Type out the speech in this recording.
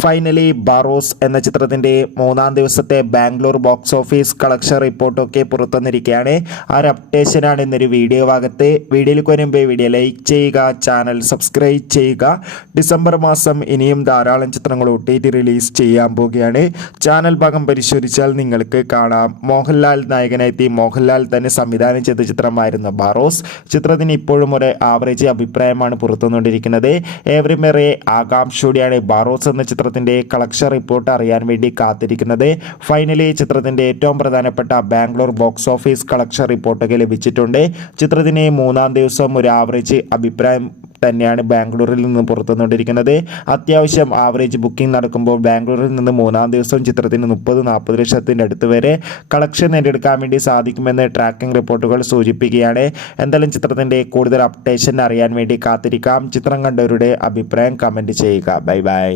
Finally Barroz എന്ന ചിത്രത്തിൻ്റെ മൂന്നാം ദിവസത്തെ ബാംഗ്ലൂർ ബോക്സ് ഓഫീസ് കളക്ഷൻ റിപ്പോർട്ടൊക്കെ പുറത്തുവന്നിരിക്കുകയാണ്. ആ ഒരു അപ്ഡേഷനാണ് ഇന്നൊരു വീഡിയോ ഭാഗത്ത്. വീഡിയോയിലേക്ക് വരുമ്പോൾ വീഡിയോ ലൈക്ക് ചെയ്യുക, ചാനൽ സബ്സ്ക്രൈബ് ചെയ്യുക. ഡിസംബർ മാസം ഇനിയും ധാരാളം ചിത്രങ്ങൾ OTT റിലീസ് ചെയ്യാൻ പോവുകയാണ്. ചാനൽ ഭാഗം പരിശോധിച്ചാൽ നിങ്ങൾക്ക് കാണാം. മോഹൻലാൽ നായകനെത്തി മോഹൻലാൽ തന്നെ സംവിധാനം ചെയ്ത ചിത്രമായിരുന്നു ബാറോസ്. ചിത്രത്തിന് ഇപ്പോഴും ഒരു ആവറേജ് അഭിപ്രായമാണ് പുറത്തുവന്നുകൊണ്ടിരിക്കുന്നത്. ഏവരുമേറെ ആകാംക്ഷയോടെയാണ് ബാറോസ് എന്ന ചിത്രത്തിൻ്റെ കളക്ഷൻ റിപ്പോർട്ട് അറിയാൻ വേണ്ടി കാത്തിരിക്കുന്നത്. ഫൈനലി ചിത്രത്തിൻ്റെ ഏറ്റവും പ്രധാനപ്പെട്ട ബാംഗ്ലൂർ ബോക്സ് ഓഫീസ് കളക്ഷൻ റിപ്പോർട്ടൊക്കെ ലഭിച്ചിട്ടുണ്ട്. ചിത്രത്തിന് മൂന്നാം ദിവസം ഒരു ആവറേജ് അഭിപ്രായം തന്നെയാണ് ബാംഗ്ലൂരിൽ നിന്ന് പുറത്തുവന്നുകൊണ്ടിരിക്കുന്നത്. അത്യാവശ്യം ആവറേജ് ബുക്കിംഗ് നടക്കുമ്പോൾ ബാംഗ്ലൂരിൽ നിന്ന് മൂന്നാം ദിവസം ചിത്രത്തിന് 30-40 ലക്ഷത്തിൻ്റെ അടുത്ത് വരെ കളക്ഷൻ നേടിയെടുക്കാൻ വേണ്ടി സാധിക്കുമെന്ന് ട്രാക്കിംഗ് റിപ്പോർട്ടുകൾ സൂചിപ്പിക്കുകയാണ്. എന്തായാലും ചിത്രത്തിൻ്റെ കൂടുതൽ അപ്ഡേഷൻ അറിയാൻ വേണ്ടി കാത്തിരിക്കാം. ചിത്രം കണ്ടവരുടെ അഭിപ്രായം കമൻറ്റ് ചെയ്യുക. Bye bye.